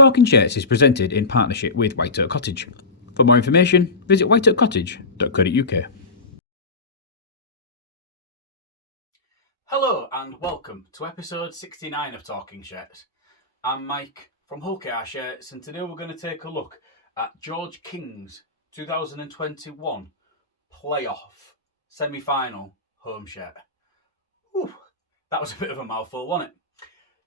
Talking Shirts is presented in partnership with White Oak Cottage. For more information, visit whiteoakcottage.co.uk. Hello and welcome to episode 69 of Talking Shirts. I'm Mike from Hull KR Shirts, and today we're going to take a look at George King's 2021 playoff semi-final home shirt. Whew, that was a bit of a mouthful, wasn't it?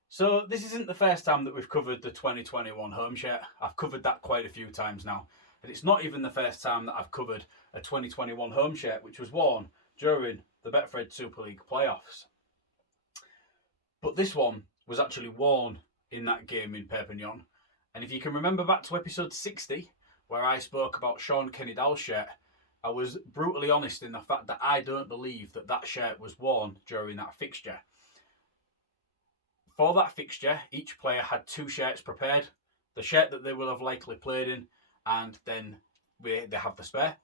So this isn't the first time that we've covered the 2021 home shirt. I've covered that quite a few times now. And it's not even the first time that I've covered a 2021 home shirt, which was worn during the Betfred Super League playoffs. But this one was actually worn in that game in Perpignan. And if you can remember back to episode 60, where I spoke about Sean Kennedall's shirt, I was brutally honest in the fact that I don't believe that that shirt was worn during that fixture. For that fixture, each player had two shirts prepared. The shirt that they will have likely played in, and then they have the spare.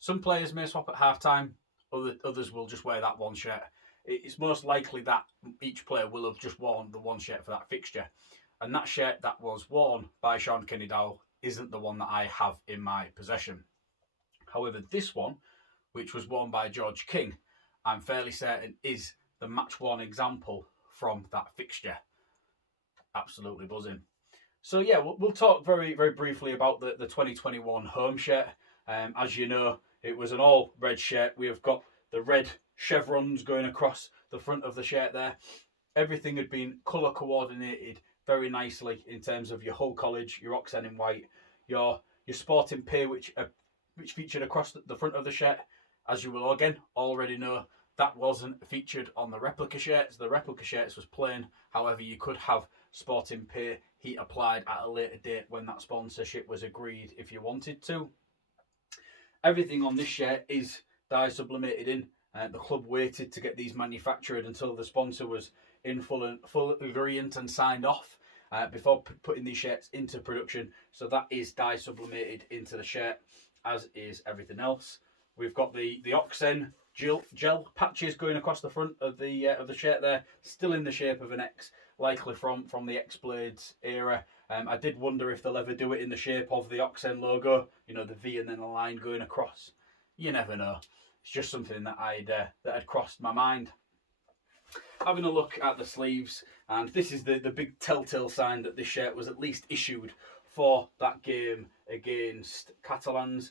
Some players may swap at half-time, others will just wear that one shirt. It's most likely that each player will have just worn the one shirt for that fixture. And that shirt that was worn by Sean Kennedall isn't the one that I have in my possession. However, this one, which was worn by George King, I'm fairly certain is the match-worn example from that fixture. Absolutely buzzing. So yeah, we'll talk very, very briefly about the 2021 home shirt. As you know, it was an all red shirt. We have got the red chevrons going across the front of the shirt there. Everything had been colour coordinated very nicely in terms of your Hull College, your Oxen in white, your Sporting Pay, which featured across the front of the shirt. As you will again already know, that wasn't featured on the replica shirts. The replica shirts was plain. However, you could have Sporting Pay heat applied at a later date when that sponsorship was agreed if you wanted to. Everything on this shirt is dye sublimated in. The club waited to get these manufactured until the sponsor was in full agreement and signed off before putting these shirts into production. So that is dye sublimated into the shirt, as is everything else. We've got the Oxen gel patches going across the front of the shirt there, still in the shape of an X, likely from the X-Blades era. I did wonder if they'll ever do it in the shape of the Oxen logo, you know, the V and then a line going across. You never know. It's just something that had crossed my mind. Having a look at the sleeves, and this is the big telltale sign that this shirt was at least issued for that game against Catalans.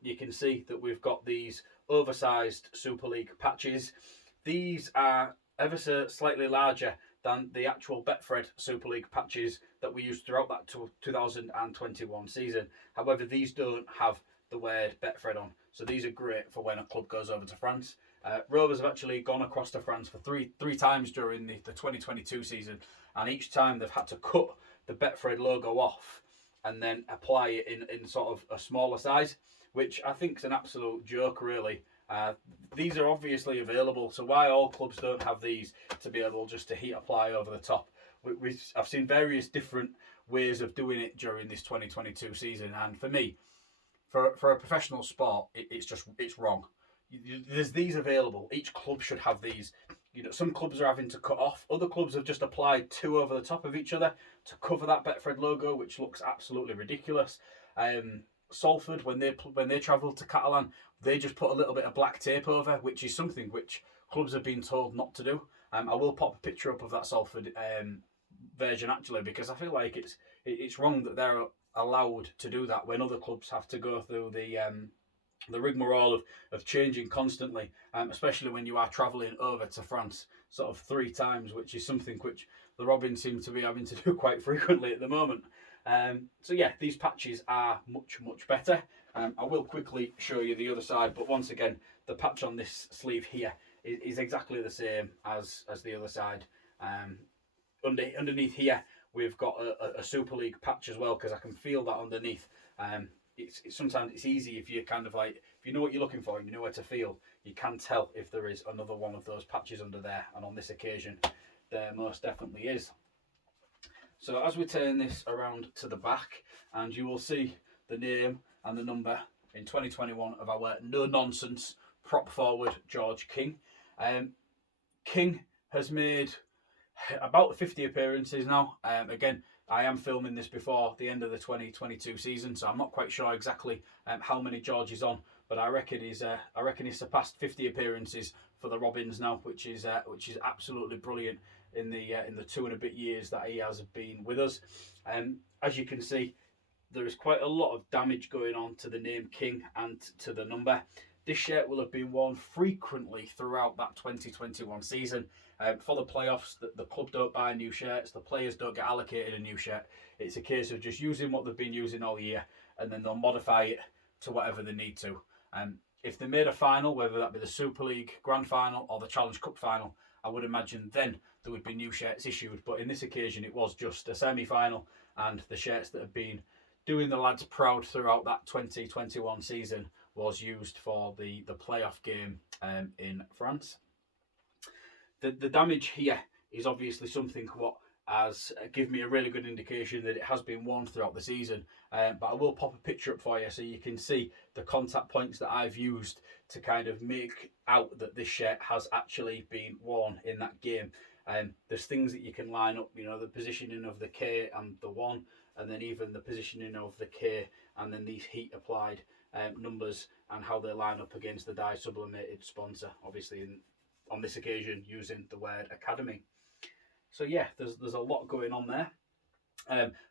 You can see that we've got these oversized Super League patches. These are ever so slightly larger than the actual Betfred Super League patches that we used throughout that 2021 season. However, these don't have the word Betfred on, so these are great for when a club goes over to France. Rovers have actually gone across to France for three times during the 2022 season, and each time they've had to cut the Betfred logo off and then apply it in sort of a smaller size, which I think is an absolute joke, really. These are obviously available, so why all clubs don't have these to be able just to heat apply over the top? I've seen various different ways of doing it during this 2022 season, and for me, for a professional sport, it's wrong. There's these available. Each club should have these. You know, some clubs are having to cut off. Other clubs have just applied two over the top of each other to cover that Betfred logo, which looks absolutely ridiculous. Salford, when they travel to Catalan, they just put a little bit of black tape over, which is something which clubs have been told not to do. I will pop a picture up of that Salford version actually, because I feel like it's wrong that they're allowed to do that when other clubs have to go through the rigmarole of changing constantly, especially when you are travelling over to France sort of 3 times, which is something which the Robins seem to be having to do quite frequently at the moment. So yeah, these patches are much, much better. I will quickly show you the other side, but once again, the patch on this sleeve here is exactly the same as the other side. Underneath here, we've got a Super League patch as well, because I can feel that underneath. Sometimes it's easy if you kind of like, if you know what you're looking for and you know where to feel, you can tell if there is another one of those patches under there, and on this occasion there most definitely is. So as we turn this around to the back, and you will see the name and the number in 2021 of our no nonsense prop forward George King. King has made about 50 appearances now. Again, I am filming this before the end of the 2022 season, so I'm not quite sure exactly how many George is on, but I reckon he's surpassed 50 appearances for the Robins now, which is absolutely brilliant in the 2 and a bit years that he has been with us. As you can see, there is quite a lot of damage going on to the name King and to the number. This shirt will have been worn frequently throughout that 2021 season. For the playoffs, the club don't buy new shirts, the players don't get allocated a new shirt. It's a case of just using what they've been using all year, and then they'll modify it to whatever they need to. If they made a final, whether that be the Super League Grand Final or the Challenge Cup Final, I would imagine then there would be new shirts issued. But in this occasion, it was just a semi-final, and the shirts that have been doing the lads proud throughout that 2021 season was used for the playoff game in France. The damage here is obviously something what has given me a really good indication that it has been worn throughout the season. But I will pop a picture up for you so you can see the contact points that I've used to kind of make out that this shirt has actually been worn in that game. There's things that you can line up, you know, the positioning of the K and the 1, and then even the positioning of the K and then these heat applied numbers and how they line up against the dye sublimated sponsor, obviously on this occasion using the word Academy. So yeah, there's a lot going on there.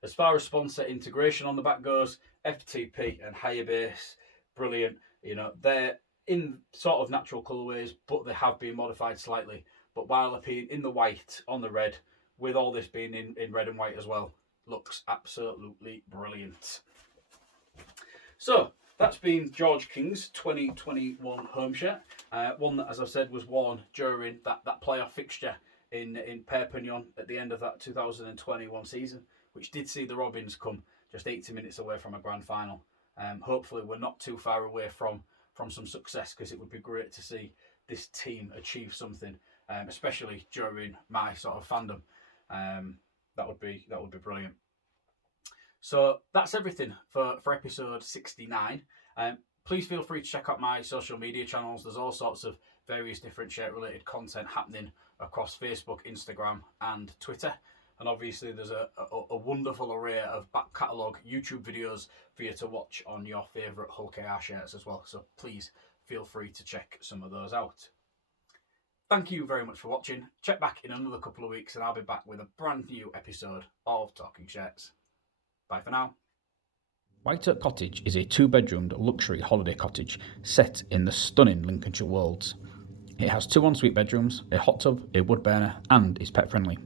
As far as sponsor integration on the back goes, FTP and Higher Base, brilliant. You know, they're in sort of natural colourways, but they have been modified slightly. But while appearing in the white on the red, with all this being in red and white as well, looks absolutely brilliant. So that's been George King's 2021 home shirt. One that, as I said, was worn during that playoff fixture in Perpignan at the end of that 2021 season, which did see the Robins come just 80 minutes away from a grand final. Hopefully we're not too far away from some success, because it would be great to see this team achieve something, especially during my sort of fandom. That would be brilliant. So that's everything for episode 69. Please feel free to check out my social media channels. There's all sorts of various different shirt related content happening across Facebook, Instagram and Twitter. And obviously there's a wonderful array of back catalogue YouTube videos for you to watch on your favourite Hull KR shirts as well. So please feel free to check some of those out. Thank you very much for watching. Check back in another couple of weeks and I'll be back with a brand new episode of Talking Shirts. Bye for now. White Oak Cottage is a 2-bedroomed luxury holiday cottage set in the stunning Lincolnshire Wolds. It has 2 ensuite bedrooms, a hot tub, a wood burner and is pet friendly.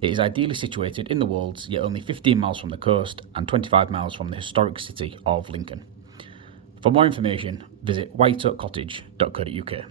It is ideally situated in the Wolds, yet only 15 miles from the coast and 25 miles from the historic city of Lincoln. For more information, visit whiteoakcottage.co.uk.